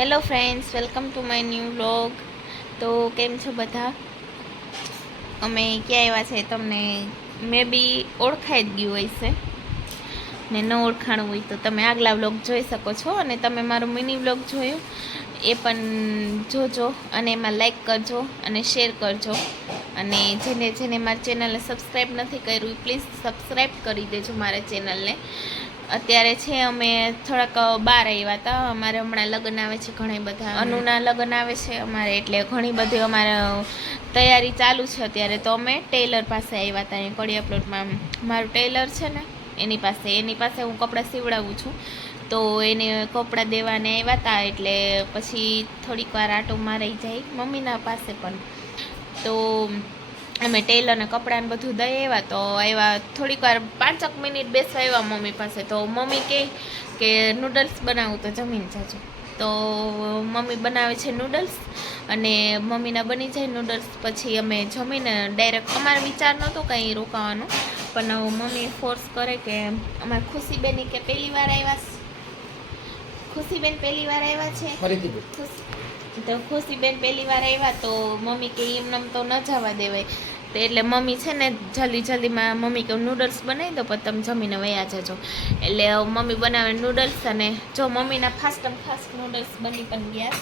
Hello friends, welcome to my new vlog. તો કેમ છો બધા? અમે ક્યાં આવ્યા છે તમને મે બી ઓળખાઈ જ ગયું હોય છે ને ન ઓળખાણું હોય તો તમે આગલા વ્લોગ જોઈ શકો છો. અને તમે મારો મિની વ્લોગ જોયો એ પણ જોજો અને એમાં લાઈક કરજો અને શેર કરજો. અને જેને જેને મારી ચેનલને સબસ્ક્રાઈબ નથી કર્યું પ્લીઝ સબસ્ક્રાઈબ કરી દેજો મારા ચેનલને. અત્યારે છે અમે થોડાક બહાર આવ્યા હતા. અમારે હમણાં લગ્ન આવે છે, ઘણા બધા અનુના લગ્ન આવે છે અમારે, એટલે ઘણી બધી અમારે તૈયારી ચાલુ છે અત્યારે. તો અમે ટેલર પાસે આવ્યા હતા. અહીં કડિયા પ્લોટમાં મારું ટેલર છે ને એની પાસે હું કપડાં સીવડાવું છું. તો એને કપડાં દેવાને આવ્યા હતા, એટલે પછી થોડીક વાર આટો મારી જાય મમ્મીના પાસે પણ. તો અમે ટેલરને કપડાને બધું દઈ આવ્યા. તો આવ્યા થોડીક વાર 5 મિનિટ બેસવા આવ્યા મમ્મી પાસે. તો મમ્મી કહે કે નૂડલ્સ બનાવું તો જમીન જાજો. તો મમ્મી બનાવે છે નૂડલ્સ અને મમ્મીના બની જાય નૂડલ્સ. પછી અમે જમીને ડાયરેક્ટ, અમારે વિચાર નહોતો કંઈ રોકાવાનો, પણ મમ્મી ફોર્સ કરે કે અમારે ખુશીબેન કે પહેલી વાર આવ્યા છે. ખુશીબેન પહેલી વાર આવ્યા છે. તો ખુશીબેન પહેલી વાર આવ્યા તો મમ્મી કે એમને તો ન જવા દેવાય. તો એટલે મમ્મી છે ને જલ્દીમાં મમ્મી કે નૂડલ્સ બનાવી દો પણ તમે જમીને વયા જજો. એટલે મમ્મી બનાવે નૂડલ્સ. અને જો મમ્મીના ફાસ્ટ નૂડલ્સ બની પણ ગયા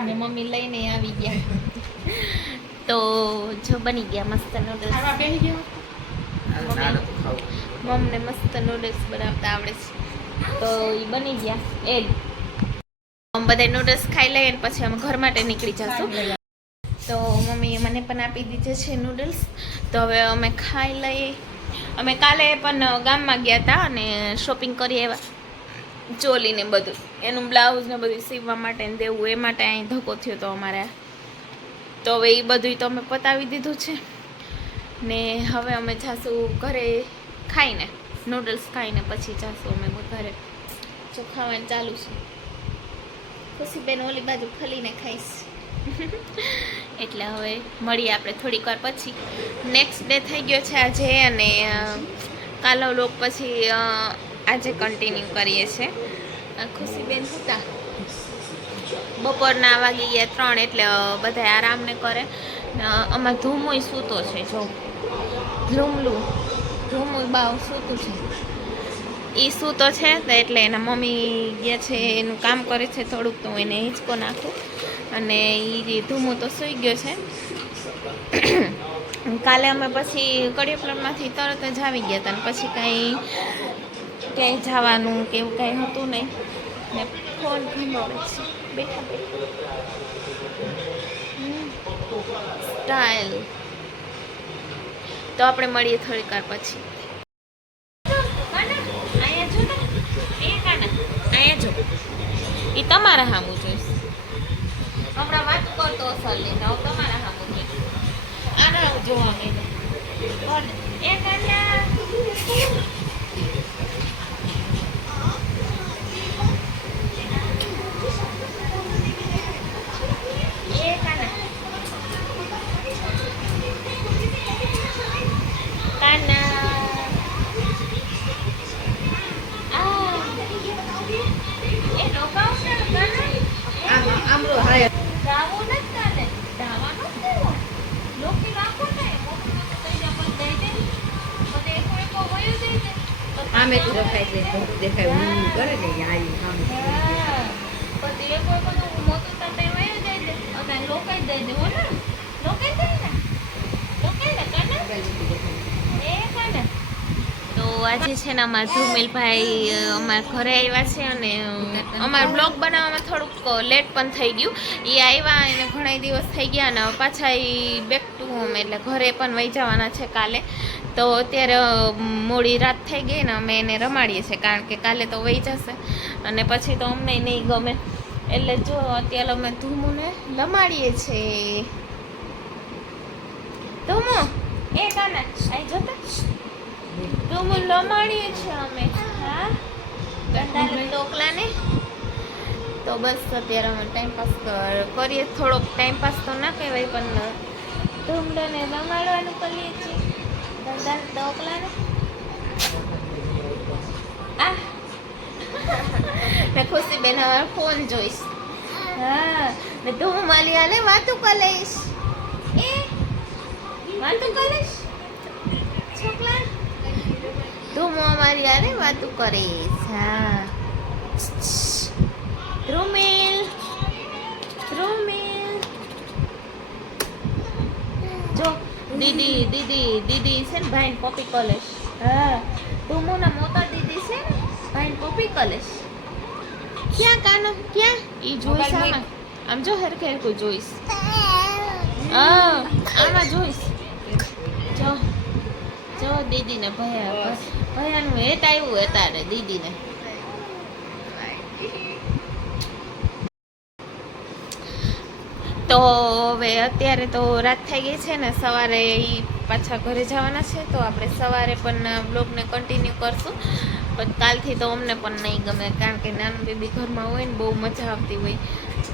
અને મમ્મી લઈને આવી ગયા. તો જો બની ગયા મસ્ત નૂડલ્સ. મમ્મીને મસ્ત નૂડલ્સ બનાવતા આવડે છે. તો એ બની ગયા. અમે બધા નૂડલ્સ ખાઈ લઈએ ને પછી અમે ઘર માટે નીકળી જશું. તો મમ્મીએ મને પણ આપી દીધે છે નૂડલ્સ. તો હવે અમે ખાઈ લઈએ. અમે કાલે પણ ગામમાં ગયા હતા અને શોપિંગ કરી આવ્યા. ચોલીને બધું, એનું બ્લાઉઝ ને બધું સીવવા માટે ને દેવું, એ માટે અહીં ધક્કો થયો હતો અમારે. તો હવે એ બધું તો અમે પતાવી દીધું છે ને હવે અમે જાશું ઘરે. ખાઈને નૂડલ્સ ખાઈને પછી જાશું અમે ઘરે. જો ખાવાનું ચાલુ છે. ખુશીબેન ઓલી બાજુ ફલીને ખાઈશ. એટલે હવે મળીએ આપણે થોડીક વાર પછી. નેક્સ્ટ ડે થઈ ગયો છે આજે, અને કાલો લોક પછી આજે કન્ટિન્યુ કરીએ છીએ. ખુશીબેન હતા બપોરના વાગી ગયા 3, એટલે બધા આરામ ને કરે. આમાં ધૂમુય સૂતો છે. જો ધૂમુય બાવ સૂતું છે. એ સૂતો છે એટલે એના મમ્મી ગયા છે, એનું કામ કરે છે થોડુંક, તો એને હિંચકો નાખું. અને એ ધૂમું તો સૂઈ ગયો છે. કાલે અમે પછી કડિયા પ્લોટમાંથી તરત જ આવી ગયા હતા, ને પછી ક્યાંય જવાનું કે એવું કાંઈ હતું નહીં. ને ફોન ઘુમાવે છે બેઠા સ્ટાઇલ. તો આપણે મળીએ થોડીક વાર પછી. એ તમારા સામું જોઈશ. હમણાં વાત કરતો અસર લઈને હવે તમારા સામું જોઈશ. આના જોવાની એ કાના આજે છે ને અમારા ધુમિલભાઈ અમારા ઘરે આવ્યા છે. અને અમારા બ્લોગ બનાવવામાં થોડુંક લેટ પણ થઈ ગયું. એ આવ્યા એને ઘણા દિવસ થઈ ગયા ને પાછા એ બેક ટુ હોમ, એટલે ઘરે પણ વહી જવાના છે કાલે. તો અત્યારે મોડી રાત થઈ ગઈ ને અમે એને રમાડીએ છીએ, કારણ કે કાલે તો વહી જશે અને પછી તો અમને નહીં ગમે. એટલે જો અત્યારે અમે ધૂમુને લમાડીએ છીએ. ધૂમુ એ કાના આઈ જોતા ધૂમુ લમાડીએ છીએ અમે. હા ગંડાને ટોકલાને. તો બસ અત્યારે અમે ટાઈમપાસ કરીએ. થોડોક ટાઈમપાસ તો ના કહેવાય, પણ ધૂમડાને લમાડવાનું કરીએ છીએ. ગંડાને ટોકલાને ને ખુશીબેન હવે ફોન જોઈશ. હા ને તું મારી આને વાતું કલેશ એ વાતું કલેશ છોકલા તું મારી આને વાતું કરીશ હા ધ્રુમિલ ધ્રુમિલ જો દીદી દીદી દીદી છે ને ભાઈ કોપી કલેશ હા તું મોના મોટા દીદી છે ને ભાઈ કોપી કલેશ ક્યાં કાનો ક્યાં ઈ જોઈશ આમ જો હરખે હરખું જોઈશ હા આમાં જોઈશ જો જો દીદીને ભયાનું હેત આવ્યું અત્યારે દીદીને તો હવે અત્યારે તો રાત થઈ ગઈ છે ને સવારે પાછા ઘરે જવાના છે તો આપણે સવારે પણ બ્લોગને કન્ટિન્યુ કરશું પણ કાલથી તો અમને પણ નહીં ગમે કારણ કે નાનું બેબી ઘરમાં હોય ને બહુ મજા આવતી હોય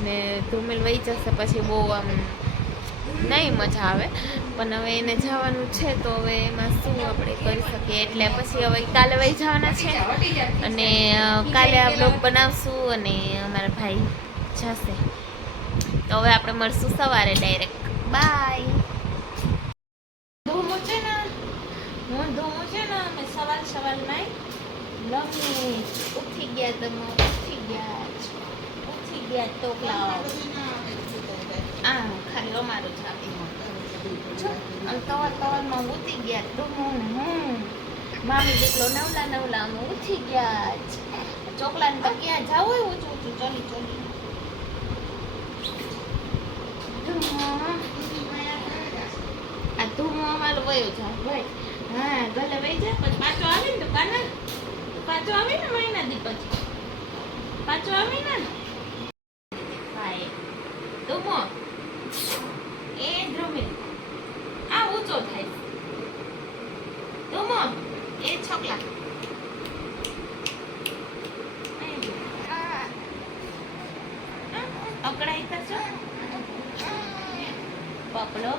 ને ધૂમેલ વહી જશે પછી બહુ આમ નહીં મજા આવે પણ હવે એને જવાનું છે તો હવે એમાં શું આપણે કરી શકીએ એટલે પછી હવે કાલે વહી જવાના છે અને કાલે આ બ્લોગ બનાવશું અને અમારા ભાઈ જશે તો હવે આપણે મળશું સવારે ડાયરેક્ટ બાય ધૂમું છે ને અમે સવારમાં લમી ઉઠી ગયા તમે ઉઠી ગયા ટોકલા આ ખાલી અમારું જ આપી તવરમાં ઉઠી ગયા ધૂમું મામી જેટલો નવલા અમે ઉઠી ગયા ચોકલાને તો ક્યાં જાવ હોય ઊંચું ચલી આ ધૂમો અમારો વયો જાય ભાઈ હા ગલે વહી જાય પછી પાછો આવે ને તો કાના પાછો આવે ને મહિના દી પછી પાછો આવે ને ભાઈ ધૂમો એ ધ્રુમિલ આ ઊંચો થાય ધૂમો એ છોકલા અકળાઈ થશો બપલો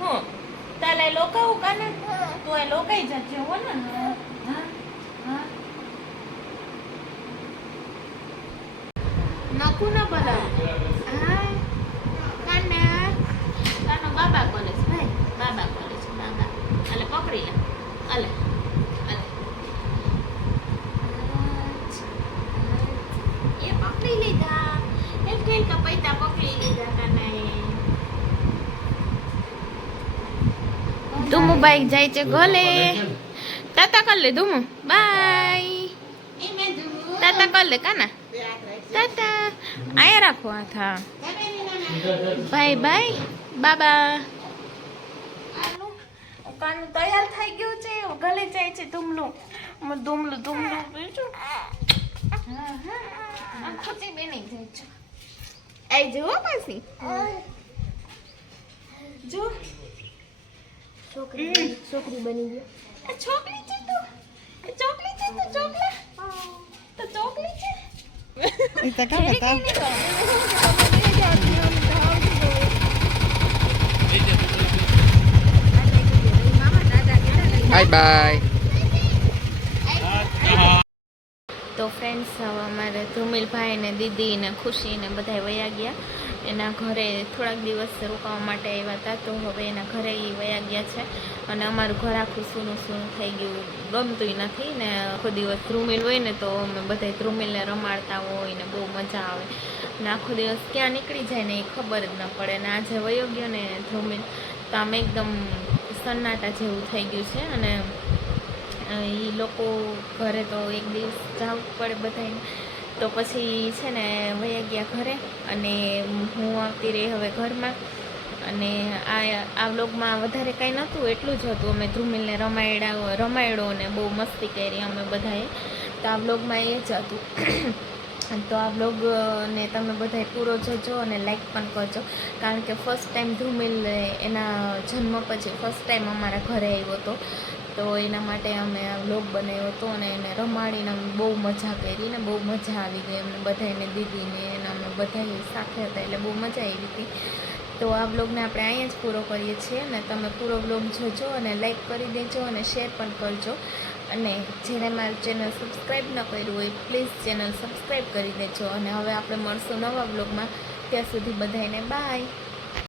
હું તાલે લોકાવું કાને તો એ લોકાઈ જશે હો ને નકુ ના બરાબર હા કાનો બાબા કોલેજ ભાઈ બાબા કોલેજ બાબા અલે પકડી લે અલે એ પકડી લીધા એમ કે પૈતા પકડી લીધા કાનાએ ધુમુ બાઈક જાય છે ગલે તાતા કર લે ધુમુ બાય તાતા કર લે કાના તાતા આયા રાખો હાથ હા બાય બાય બાબા કાનું તૈયાર થઈ ગયું છે ગલે જાય છે ધુમલું બીજું ખુશી બેની જાય છે આઈ જવો પાછી જો છોકરી બની ગઈ છોકરી છે તો ચોકલી છે તો કા બતા બાય બાય તો ફ્રેન્ડ્સ અમારે ધુમિલભાઈ ને દીદી ને ખુશી ને બધા વયા ગયા એના ઘરે થોડાક દિવસ રોકાવા માટે આવ્યા હતા તો હવે એના ઘરે એ વયા ગયા છે અને અમારું ઘર આખું સૂનું થઈ ગયું ગમતું નથી ને આખો દિવસ ધ્રુમિલ હોય ને તો અમે બધા ધ્રુમિલને રમાડતા હોય ને બહુ મજા આવે ને આખો દિવસ ક્યાં નીકળી જાય ને એ ખબર જ ન પડે ને આજે વયો ગયો ને ધ્રુમિલ તો આમ એકદમ સન્નાટા જેવું થઈ ગયું છે અને એ લોકો ઘરે તો એક દિવસ જવું પડે બધાને તો પછી છે ને વયા ગયા ઘરે અને હું આવતી રહી હવે ઘરમાં અને આ વ્લોગમાં વધારે કાંઈ નહોતું એટલું જ હતું અમે ધ્રુમિલને રમાડ્યો ને બહુ મસ્તી કરી અમે બધાએ તો આ વ્લોગમાં એ જ હતું તો આ વ્લોગને તમે બધાએ પૂરો જોજો અને લાઈક પણ કરજો કારણ કે ફર્સ્ટ ટાઈમ ધ્રુમિલ એના જન્મ પછી ફર્સ્ટ ટાઈમ અમારા ઘરે આવ્યો હતો તો એના માટે અમે આ વ્લોગ બનાવ્યો હતો અને એને રમાડીને અમે બહુ મજા કરી ને બહુ મજા આવી ગઈ અમને બધાને દીદીને અને અમે બધા સાથે હતા એટલે બહુ મજા આવી હતી તો આ વ્લોગને આપણે અહીંયા જ પૂરો કરીએ છીએ અને તમે પૂરો વ્લોગ જોજો અને લાઈક કરી દેજો અને શેર પણ કરજો. અને જેને મારું ચેનલ સબસ્ક્રાઈબ ન કર્યું હોય પ્લીઝ ચેનલ સબસ્ક્રાઈબ કરી દેજો. અને હવે આપણે મળશું નવા વ્લોગમાં. ત્યાં સુધી બધાને બાય.